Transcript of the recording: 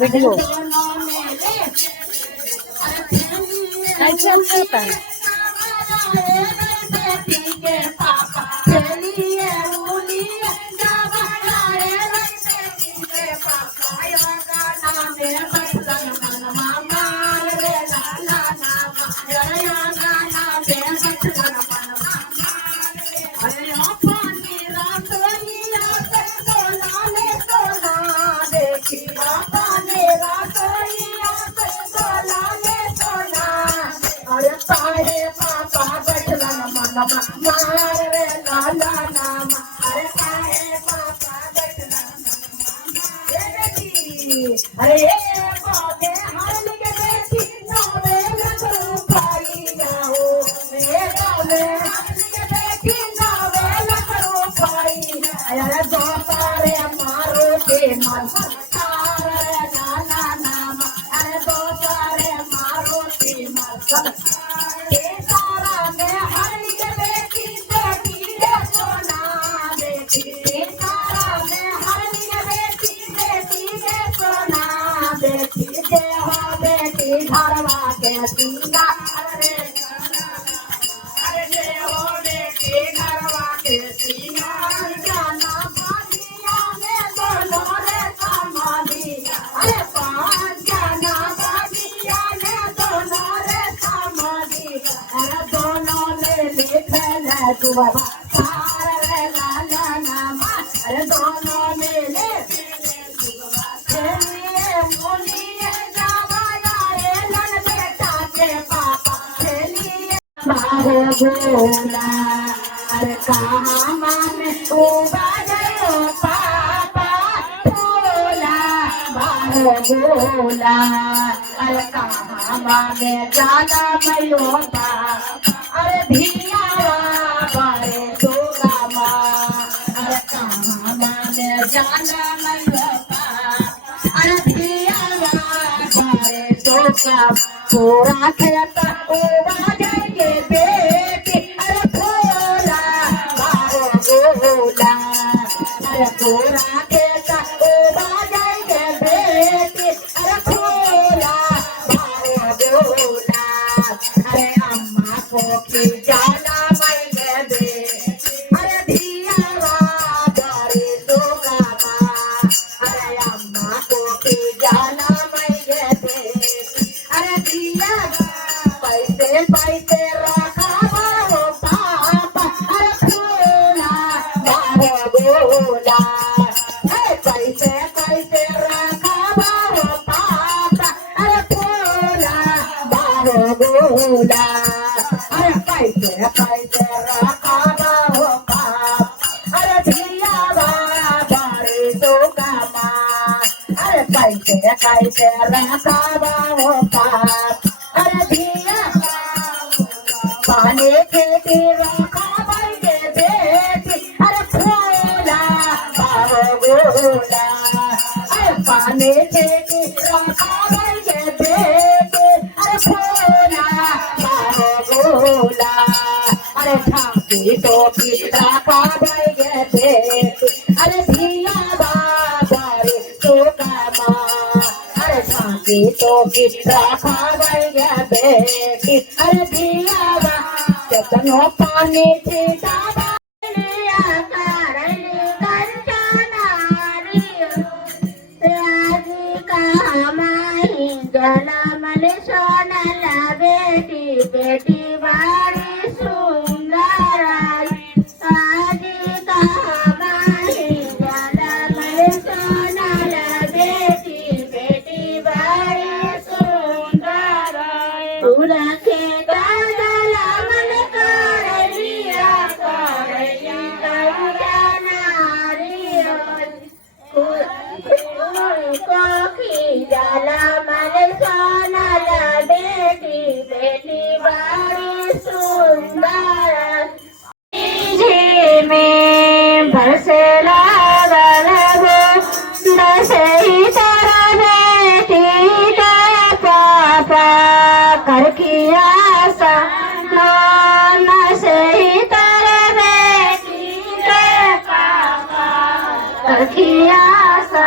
Video ऐसा होता है। भोला अरे कहाँ माने उबा गयो पापा भोला बाहो भोला अरे कहाँ माने जाना भयो पापा अरे धिया बारे सोगा माँ अरे कहाँ माने जाना भयो पापा अरे धिया बारे सोगा पूरा खेता उबा जाएंगे बेटी अरे भोला बाहो भोला अरे पूरा खेता उबा जाएंगे बेटी अरे भोला बाहो भोला अरे अम्मा को की जाना मैंने दे अरे धिया बारे सोगा माँ अरे अम्मा को की जाना मैंने दे अरे धिया पैसे पैसे रखा बाहो पापा अरे भोला बाहो भोला पैसे पैसे रखा बाहो पापा अरे भोला बाहो भोला अरे पैसे पैसे रखा बाहो पापा अरे धिया बारे सोगा माँ अरे पैसे पैसे रखा बाहो पापा अरे धिया पानी खेती रखा बैठे बेटी अरे भोला अरे पाने से की राखावल के बेटे अरे भोला बाहो भोला अरे झांकी तो की राखावल के बेटे अरे धिया बाबा रे तो का अरे झांकी तो की राखावल के बेटे अरे धिया बाबा जतनो पानी थी दादा जलमल सोनला बेटी बेटी बाड़ी सुंदर आदि कहामाही जलमल सोनला बेटी बेटी बाड़ी सुंदर पूरा के गाला मन कर लिया कोकी जाला मल सोनला बेटी बेटी बाड़ी सुंदर में बरसे लागल हो दसे ही तारा बेटी के पापा करखिया सा नसे ही तारा बेटी के पापा करखिया सा